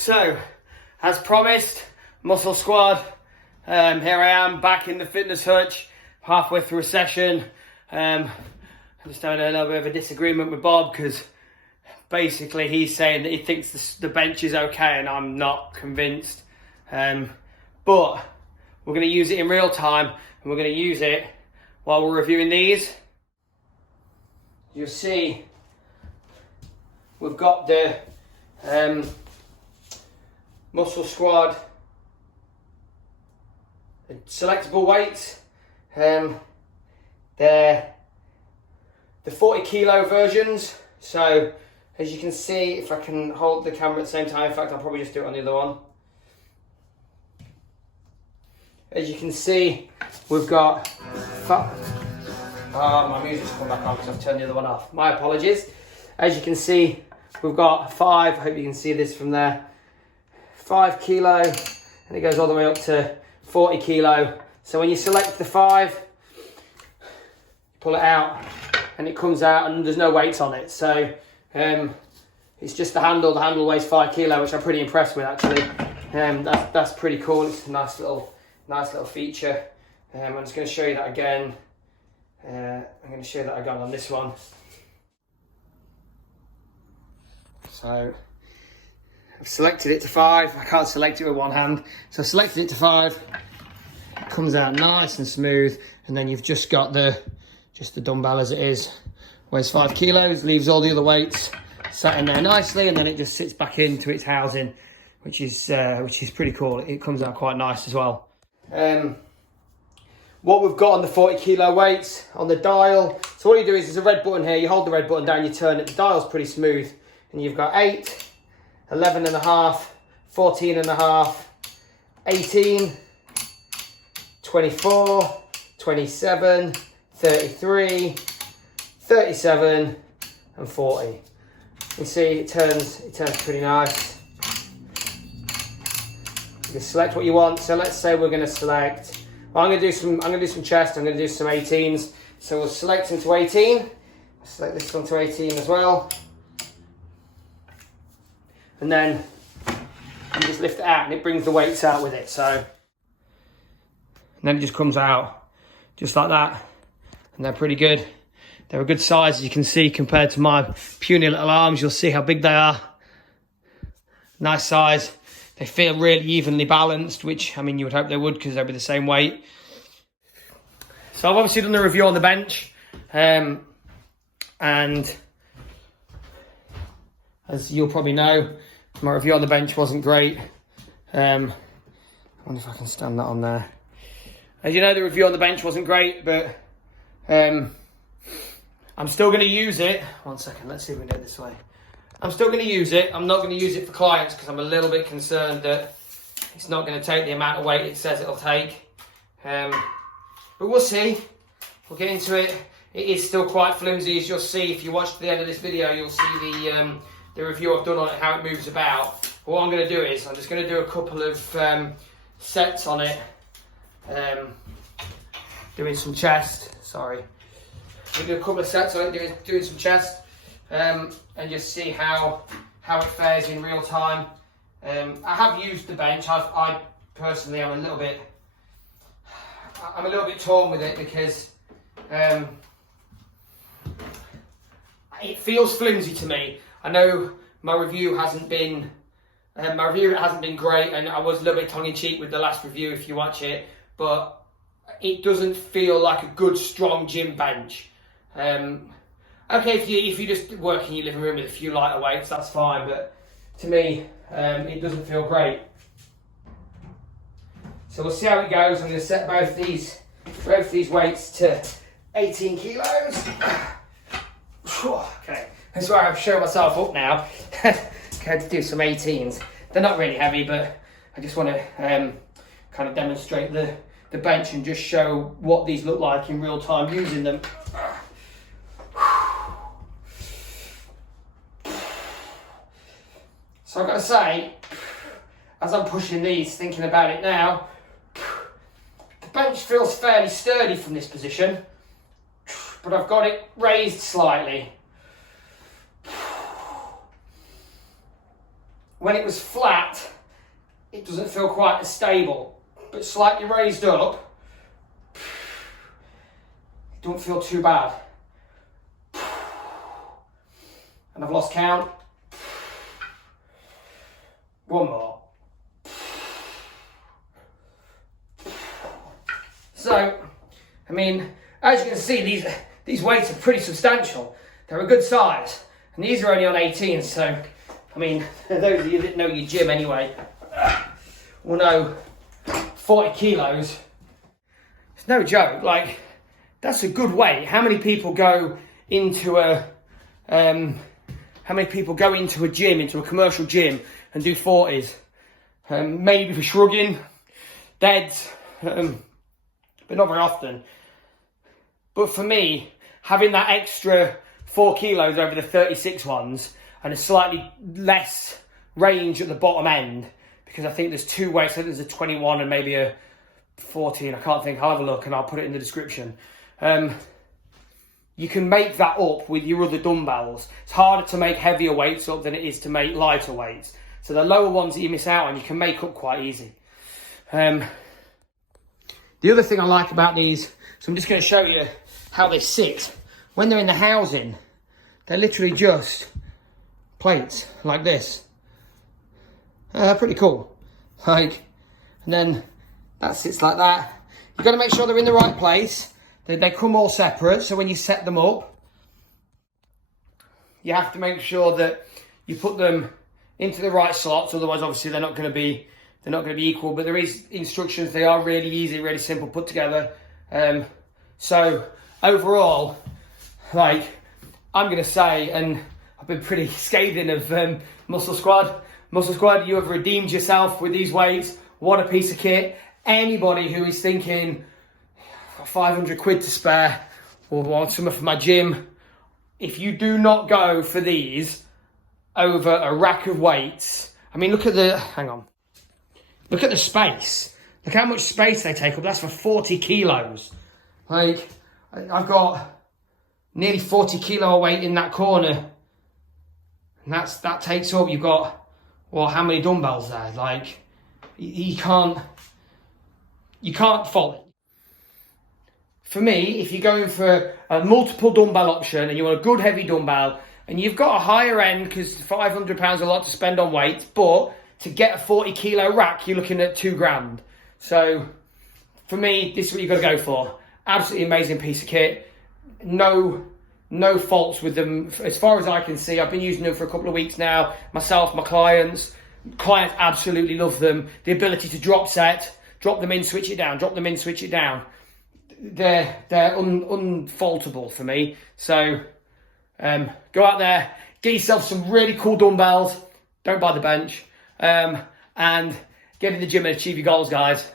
So, as promised, muscle squad. Here I am back in the fitness hutch, halfway through a session. I'm just having a little bit of a disagreement with Bob because basically he's saying that he thinks the bench is okay and I'm not convinced. But we're going to use it in real time and we're going to use it while we're reviewing these. You'll see we've got the muscle squad selectable weights. They're the 40 kilo versions. So as you can see, if I can hold the camera at the same time, in fact I'll probably just do it on the other one. As you can see, we've got my music's come back on because I've turned the other one off. My apologies. As you can see, we've got 5, I hope you can see this from there, 5 kilo, and it goes all the way up to 40 kilo. So when you select the 5, you pull it out and it comes out and there's no weights on it. So it's just the handle. The handle weighs 5 kilo, which I'm pretty impressed with actually. That's pretty cool. It's a nice little feature. I'm just going to show you that again. I'm going to show you that again on this one. So I've selected it to 5. I can't select it with one hand, so I selected it to 5. It comes out nice and smooth, and then you've just got the dumbbell as it is. Weighs 5 kilos, leaves all the other weights sat in there nicely, and then it just sits back into its housing, which is pretty cool. It comes out quite nice as well. What we've got on the 40 kilo weights on the dial, so what you do is there's a red button here, you hold the red button down, you turn it, the dial's pretty smooth, and you've got 8, 11 and a half, 14 and a half, 18, 24, 27, 33, 37 and 40. You see it turns pretty nice. You can select what you want. So let's say we're going to select, well, I'm going to do some chest, I'm going to do some 18s. So we'll select into 18. Select this one to 18 as well. And then you just lift it out and it brings the weights out with it. So and then it just comes out just like that. And they're pretty good. They're a good size, as you can see, compared to my puny little arms. You'll see how big they are. Nice size. They feel really evenly balanced, which, I mean, you would hope they would because they'll be the same weight. So I've obviously done the review on the bench. And as you'll probably know, my review on the bench wasn't great. I wonder if I can stand that on there. As you know, the review on the bench wasn't great, but I'm still going to use it. One second, let's see if we can do it this way. I'm still going to use it. I'm not going to use it for clients because I'm a little bit concerned that it's not going to take the amount of weight it says it'll take. But we'll see. We'll get into it. It is still quite flimsy, as you'll see. If you watch to the end of this video, you'll see the review I've done on it, how it moves about. But what I'm going to do is I'm just going to do a couple of sets on it. Doing some chest. Sorry. We'll do a couple of sets on it, doing some chest. And just see how it fares in real time. I have used the bench. I personally am a little bit torn with it because it feels flimsy to me. I know my review hasn't been great, and I was a little bit tongue-in-cheek with the last review if you watch it, but it doesn't feel like a good strong gym bench. Okay, if you just work in your living room with a few lighter weights, that's fine, but to me, it doesn't feel great. So we'll see how it goes. I'm going to set both these weights to 18 kilos. Okay, that's where I've shown myself up now. Okay, to do some 18s. They're not really heavy, but I just want to kind of demonstrate the bench and just show what these look like in real time using them. So I've got to say, as I'm pushing these, thinking about it now, the bench feels fairly sturdy from this position, but I've got it raised slightly. when it was flat, it doesn't feel quite as stable. But slightly raised up, it don't feel too bad. And I've lost count. One more. So, I mean, as you can see, these weights are pretty substantial. They're a good size. And these are only on 18, so, I mean, those of you that know your gym anyway, will know 40 kilos. It's no joke, like, that's a good weight. How many people go into a gym, into a commercial gym, and do 40s? Maybe for shrugging, deads, but not very often. But for me, having that extra 4 kilos over the 36 ones and a slightly less range at the bottom end, because I think there's two weights, I think there's a 21 and maybe a 14, I can't think, I'll have a look and I'll put it in the description. You can make that up with your other dumbbells. It's harder to make heavier weights up than it is to make lighter weights. So the lower ones that you miss out on, you can make up quite easy. The other thing I like about these, so I'm just going to show you how they sit. When they're in the housing, they're literally just plates like this. Pretty cool. Like, and then that sits like that. You've got to make sure they're in the right place. They come all separate, so when you set them up, you have to make sure that you put them into the right slots. Otherwise, obviously, they're not going to be equal. But there is instructions. They are really easy, really simple, put together. So overall, like, I'm going to say, and I've been pretty scathing of Muscle Squad. Muscle Squad, you have redeemed yourself with these weights. What a piece of kit. Anybody who is thinking, 500 quid to spare, or want something for my gym, if you do not go for these over a rack of weights, I mean, look at the space. Look how much space they take up. That's for 40 kilos. Like, I've got nearly 40 kilo weight in that corner, and that takes up, you've got, well, how many dumbbells there? Like, you can't fault it. For me, if you're going for a multiple dumbbell option and you want a good heavy dumbbell and you've got a higher end, because £500 is a lot to spend on weights, but to get a 40 kilo rack, you're looking at £2,000. So for me, this is what you've got to go for. Absolutely amazing piece of kit. No faults with them. As far as I can see, I've been using them for a couple of weeks now. Myself, my clients absolutely love them. The ability to drop them in, switch it down, drop them in, switch it down. They're unfaultable for me. So go out there, get yourself some really cool dumbbells. Don't buy the bench. And get in the gym and achieve your goals, guys.